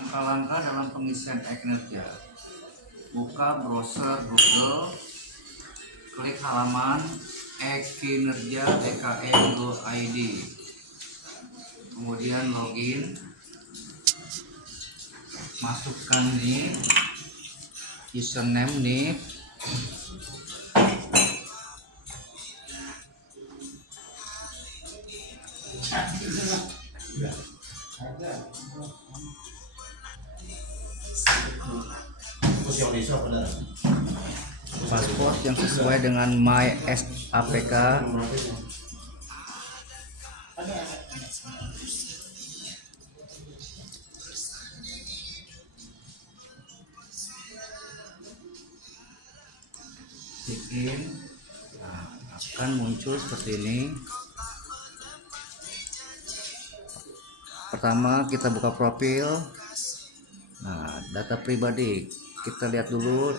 Langkah-langkah dalam pengisian e-kinerja. Buka browser Google, klik halaman e-kinerja bkn.go.id, kemudian login, masukkan nih username nih, password yang sesuai dengan my SAPK, bikin. Nah, akan muncul seperti ini. Pertama kita buka profil. Nah, data pribadi kita lihat dulu,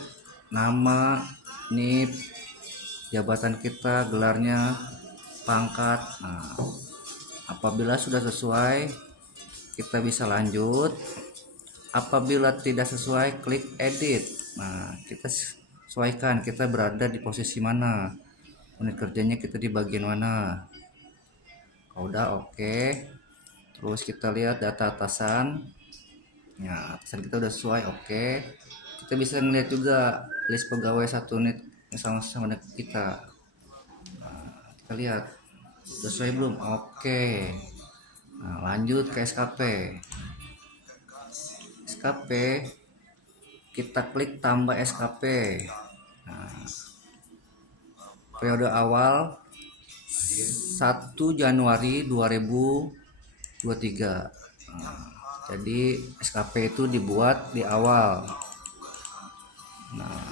nama, NIP, jabatan kita, gelarnya, pangkat. Nah, apabila sudah sesuai kita bisa lanjut. Apabila tidak sesuai klik edit. Nah, kita sesuaikan kita berada di posisi mana, unit kerjanya kita di bagian mana. Kalau udah oke, terus kita lihat data atasan. Ya, atasan kita udah sesuai, oke. Kita bisa melihat juga list pegawai satu unit yang sama-sama dengan kita. Nah, kita lihat sesuai belum, oke. Nah, lanjut ke SKP. Kita klik tambah SKP. Nah, periode awal 1 Januari 2023. Nah, jadi SKP itu dibuat di awal. Nah,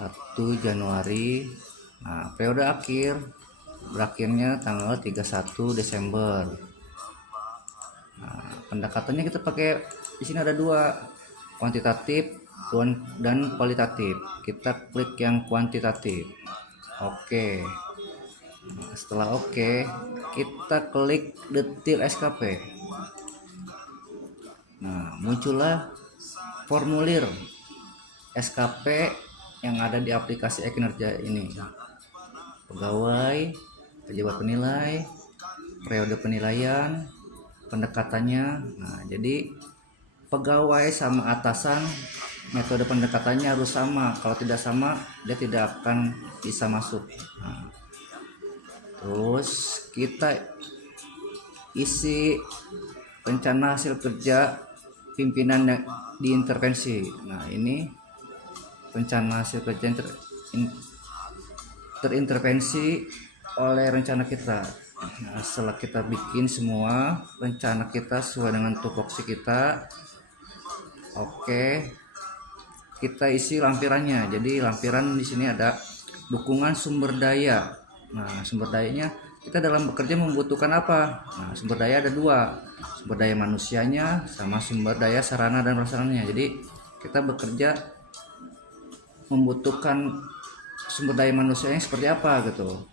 1 Januari. Nah, periode akhir berakhirnya tanggal 31 Desember. Nah, pendekatannya kita pakai di sini ada dua, kuantitatif dan kualitatif. Kita klik yang kuantitatif. Oke. Nah, setelah oke, kita klik detail SKP. Nah, muncullah formulir SKP yang ada di aplikasi e-kinerja ini. Pegawai, pejabat penilai, periode penilaian, pendekatannya. Nah, jadi pegawai sama atasan metode pendekatannya harus sama. Kalau tidak sama dia tidak akan bisa masuk. Nah, terus kita isi rencana hasil kerja pimpinan yang diintervensi. Nah, ini rencana hasil kerja terintervensi oleh rencana kita. Nah, setelah kita bikin semua rencana kita sesuai dengan tupoksi kita, oke, kita isi lampirannya. Jadi lampiran di sini ada dukungan sumber daya. Nah, sumber dayanya kita dalam bekerja membutuhkan apa? Nah, sumber daya ada dua, sumber daya manusianya sama sumber daya sarana dan prasarananya. Jadi kita bekerja membutuhkan sumber daya manusianya seperti apa gitu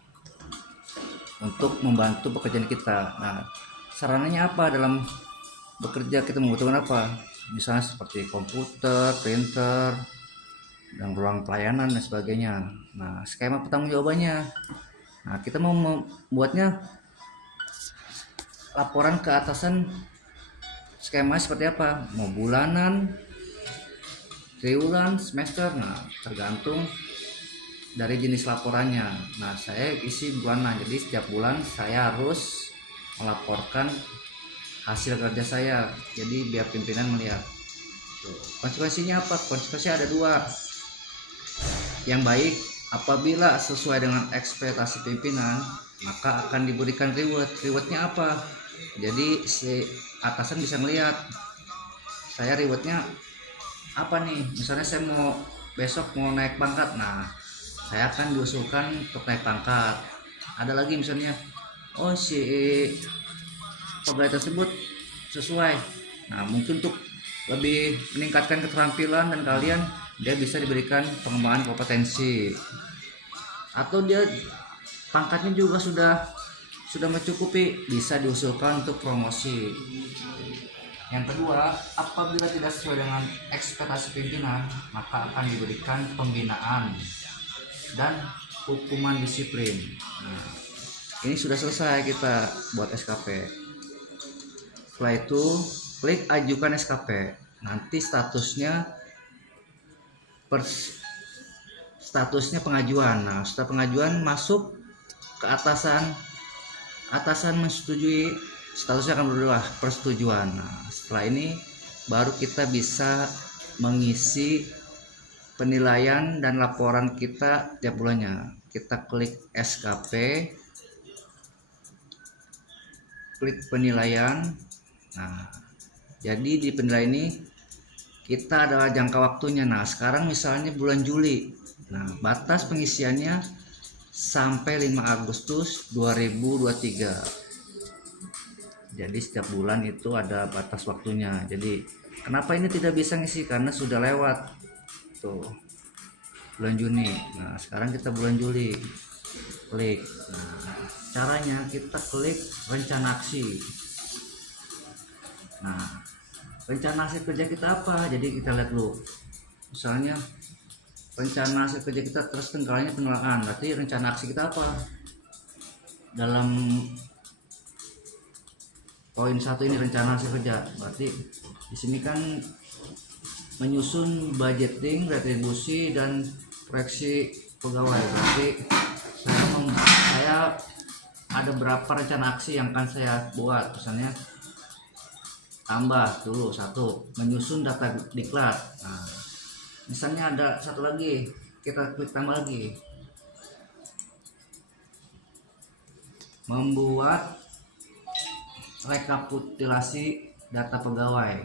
untuk membantu pekerjaan kita. Nah, sarananya apa dalam bekerja, kita membutuhkan apa? Misalnya seperti komputer, printer, dan ruang pelayanan dan sebagainya. Nah, skema pertanggungjawabannya. Nah, kita mau membuatnya laporan ke atasan, skema seperti apa? Mau bulanan, triwulan, semester. Nah, tergantung dari jenis laporannya. Nah, saya isi bulanan, jadi setiap bulan saya harus melaporkan hasil kerja saya, jadi biar pimpinan melihat. Konsekuensinya apa? Konsekuensinya ada dua. Yang baik, apabila sesuai dengan ekspektasi pimpinan, maka akan diberikan reward. Rewardnya apa? Jadi si atasan bisa melihat saya rewardnya apa nih. Misalnya saya besok mau naik pangkat, nah saya akan diusulkan untuk naik pangkat. Ada lagi misalnya, oh si pegawai tersebut sesuai. Nah, mungkin untuk lebih meningkatkan keterampilan dan kalian, dia bisa diberikan pengembangan kompetensi. Atau dia pangkatnya juga sudah mencukupi, bisa diusulkan untuk promosi. Yang kedua, apabila tidak sesuai dengan ekspektasi pimpinan, maka akan diberikan pembinaan dan hukuman disiplin. Nah, ini sudah selesai kita buat SKP. Setelah itu klik ajukan SKP. Nanti statusnya pengajuan. Nah, setelah pengajuan masuk ke atasan menyetujui, statusnya akan berubah persetujuan. Nah, setelah ini baru kita bisa mengisi penilaian dan laporan kita tiap bulannya. Kita klik SKP, klik penilaian. Nah, jadi di penilaian ini kita adalah jangka waktunya. Nah, sekarang misalnya bulan Juli. Nah, batas pengisiannya sampai 5 Agustus 2023. Jadi setiap bulan itu ada batas waktunya. Jadi kenapa ini tidak bisa ngisi? Karena sudah lewat tuh bulan Juni. Nah, sekarang kita bulan Juli. Klik. Nah, caranya kita klik rencana aksi. Nah, rencana hasil kerja kita apa? Jadi kita lihat dulu. Misalnya rencana hasil kerja kita terus penolakan. Berarti rencana aksi kita apa? Dalam poin 1 ini rencana hasil kerja. Berarti di sini kan menyusun budgeting, retribusi dan proyeksi pegawai. Berarti saya ada berapa rencana aksi yang akan saya buat. Misalnya tambah dulu 1, menyusun data diklat. Nah, misalnya ada satu lagi, kita klik tambah lagi, membuat rekapitulasi data pegawai.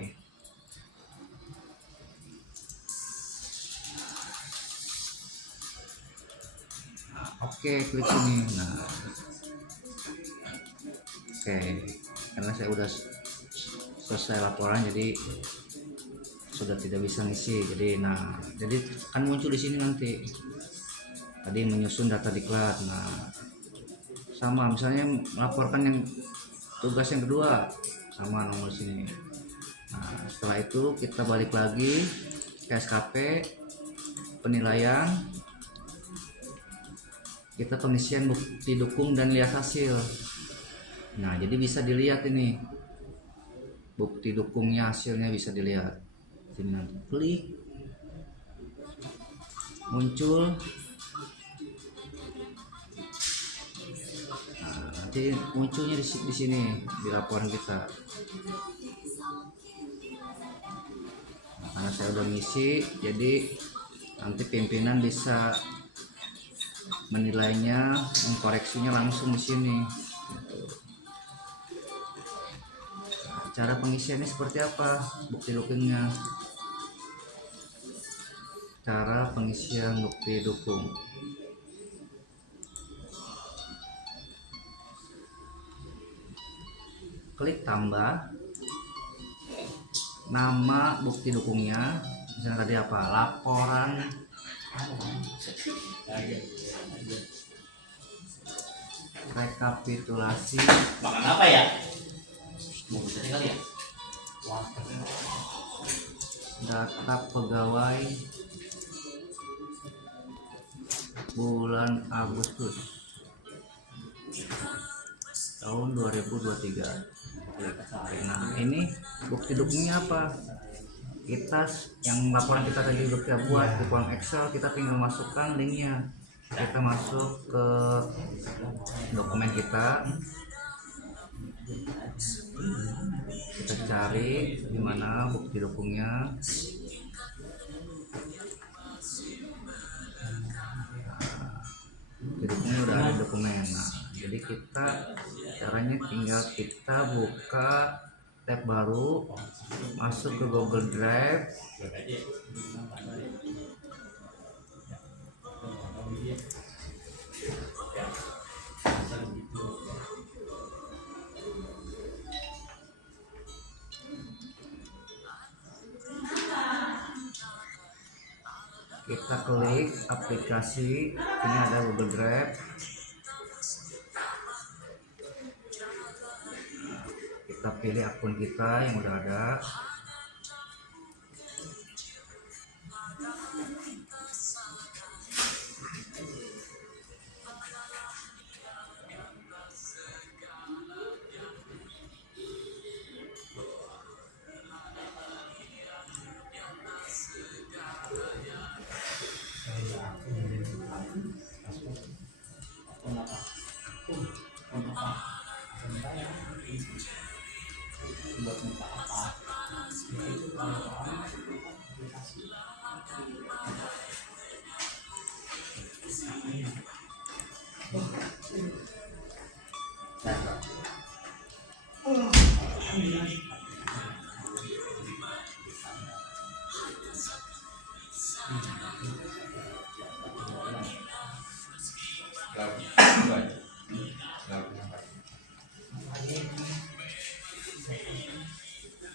Nah, oke, klik sini. Nah, oke, karena saya udah selesai laporan, jadi sudah tidak bisa ngisi. Jadi kan muncul di sini nanti. Tadi menyusun data diklat. Nah, sama misalnya melaporkan yang tugas yang kedua, sama nomor sini. Nah, setelah itu kita balik lagi ke SKP, penilaian, kita pengisian bukti dukung dan lihat hasil. Nah, jadi bisa dilihat ini bukti dukungnya, hasilnya bisa dilihat. Sini nanti klik, muncul. Nah, nanti munculnya di sini di laporan kita. Nah, karena saya udah ngisi, jadi nanti pimpinan bisa menilainya, mengkoreksinya langsung di sini. Cara pengisiannya seperti apa? Bukti dukungnya. Cara pengisian bukti dukung. Klik tambah. Nama bukti dukungnya. Misalnya tadi apa? Laporan rekapitulasi. Makan apa ya? Mau bisa kali ya? Data pegawai bulan Agustus tahun 2023. Nah, ini bukti dukungnya apa? Kita yang laporan kita tadi udah kita buat di kolom Excel, kita tinggal masukkan linknya. Kita masuk ke dokumen kita, kita cari di mana bukti dukungnya. Bukti dukungnya udah ada di dokumen. Nah, jadi kita caranya tinggal kita buka tab baru, masuk ke Google Drive, kita klik aplikasi, ini ada Google Drive, kita pilih akun kita yang udah ada.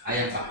Ayam Pak.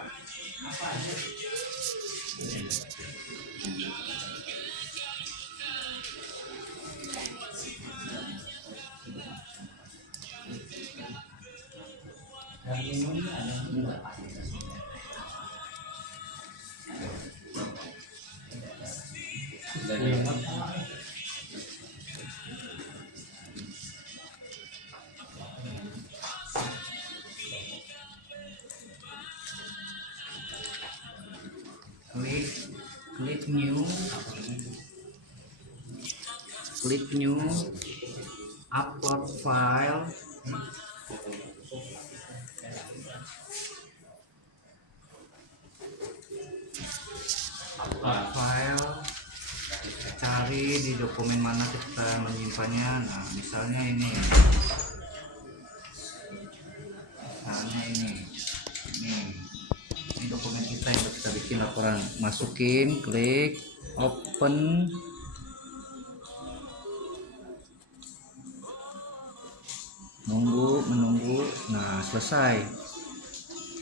Klik new, upload file. Cari di dokumen mana kita menyimpannya. Nah, misalnya ini, ini dokumen kita yang kita bikin laporan. Masukin, klik open, menunggu. Nah, selesai,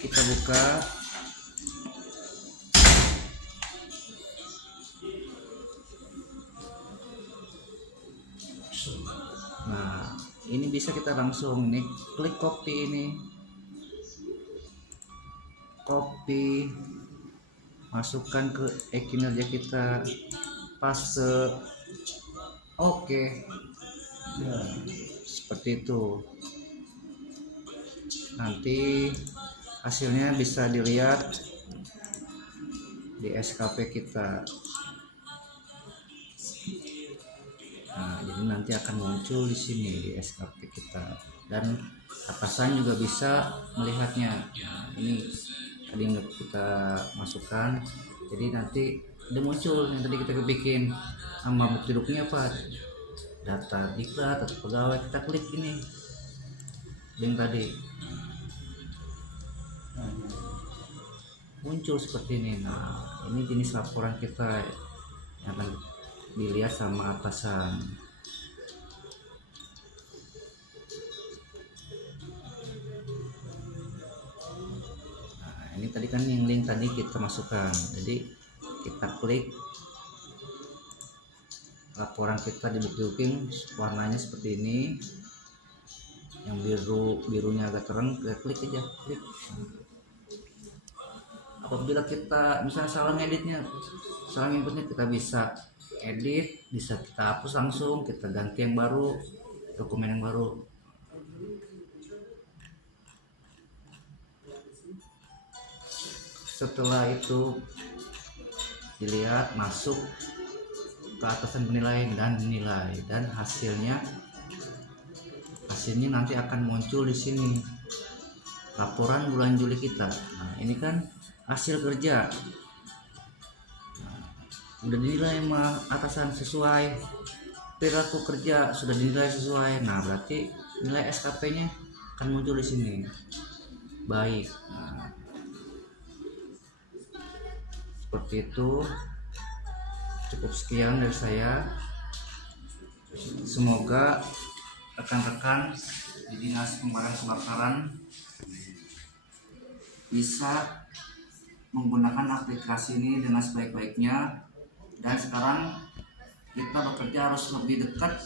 kita buka. Nah, ini bisa kita langsung nih klik copy, ini copy, masukkan ke e-kinerja kita, paste. Oke. Seperti itu. Nanti hasilnya bisa dilihat di SKP kita. Nah, jadi nanti akan muncul di sini di SKP kita, dan atasan juga bisa melihatnya. Nah, ini tadi yang kita masukkan, jadi nanti ada muncul yang tadi kita bikin. Nama bukti duknya apa, data diklat atau pegawai, kita klik ini yang tadi, muncul seperti ini. Nah, ini jenis laporan kita yang akan dilihat sama atasan. Nah, ini tadi kan yang link tadi kita masukkan, jadi kita klik laporan kita di booking, warnanya seperti ini, yang birunya agak terang, kita klik aja, klik. Apabila kita misalnya salah ngeditnya, salah inputnya, kita bisa edit, bisa kita hapus langsung, kita ganti yang baru, dokumen yang baru. Setelah itu dilihat, masuk ke atasan penilaian dan dinilai, dan hasilnya nanti akan muncul di sini, laporan bulan Juli kita. Nah, ini kan hasil kerja. Nah, udah dinilai sama atasan sesuai, perilaku kerja sudah dinilai sesuai. Nah, berarti nilai SKP-nya akan muncul di sini. Baik. Nah, seperti itu. Cukup sekian dari saya. Semoga rekan-rekan di Dinas Pemadam Kebakaran bisa menggunakan aplikasi ini dengan sebaik-baiknya. Dan sekarang kita bekerja harus lebih dekat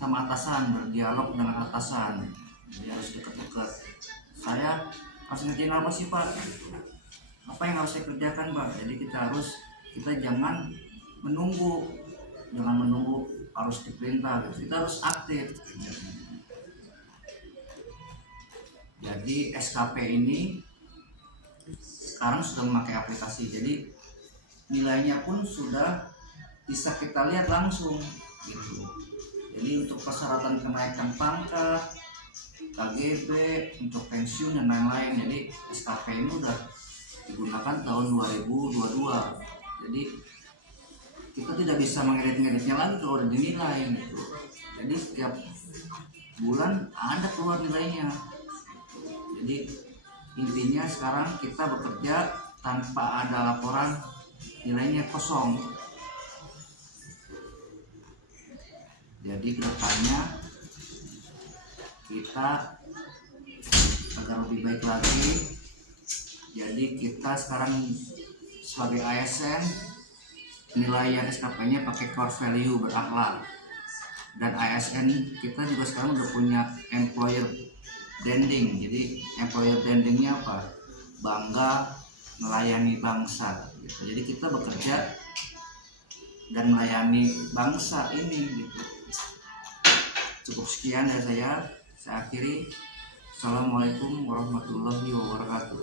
sama atasan, berdialog dengan atasan, jadi harus dekat-dekat saya harus ngerjain apa sih Pak, apa yang harus saya kerjakan Pak. Jadi kita jangan menunggu harus diperintah, kita harus aktif. Jadi SKP ini sekarang sudah memakai aplikasi, jadi nilainya pun sudah bisa kita lihat langsung gitu. Jadi untuk persyaratan kenaikan pangkat, KGB, untuk pensiun dan lain-lain, jadi SKP ini udah digunakan tahun 2022. Jadi kita tidak bisa mengedit-ngeditnya lagi kalau udah dinilai gitu. Jadi setiap bulan ada keluar nilainya. Jadi intinya sekarang kita bekerja tanpa ada laporan, nilainya kosong. Jadi kedepannya kita agar lebih baik lagi. Jadi kita sekarang sebagai ASN penilaian SKP-nya pakai core value berakhlak. Dan ASN kita juga sekarang udah punya employer branding. Jadi employer brandingnya apa? Bangga melayani bangsa gitu. Jadi kita bekerja dan melayani bangsa ini gitu. Cukup sekian dari saya akhiri. Assalamualaikum warahmatullahi wabarakatuh.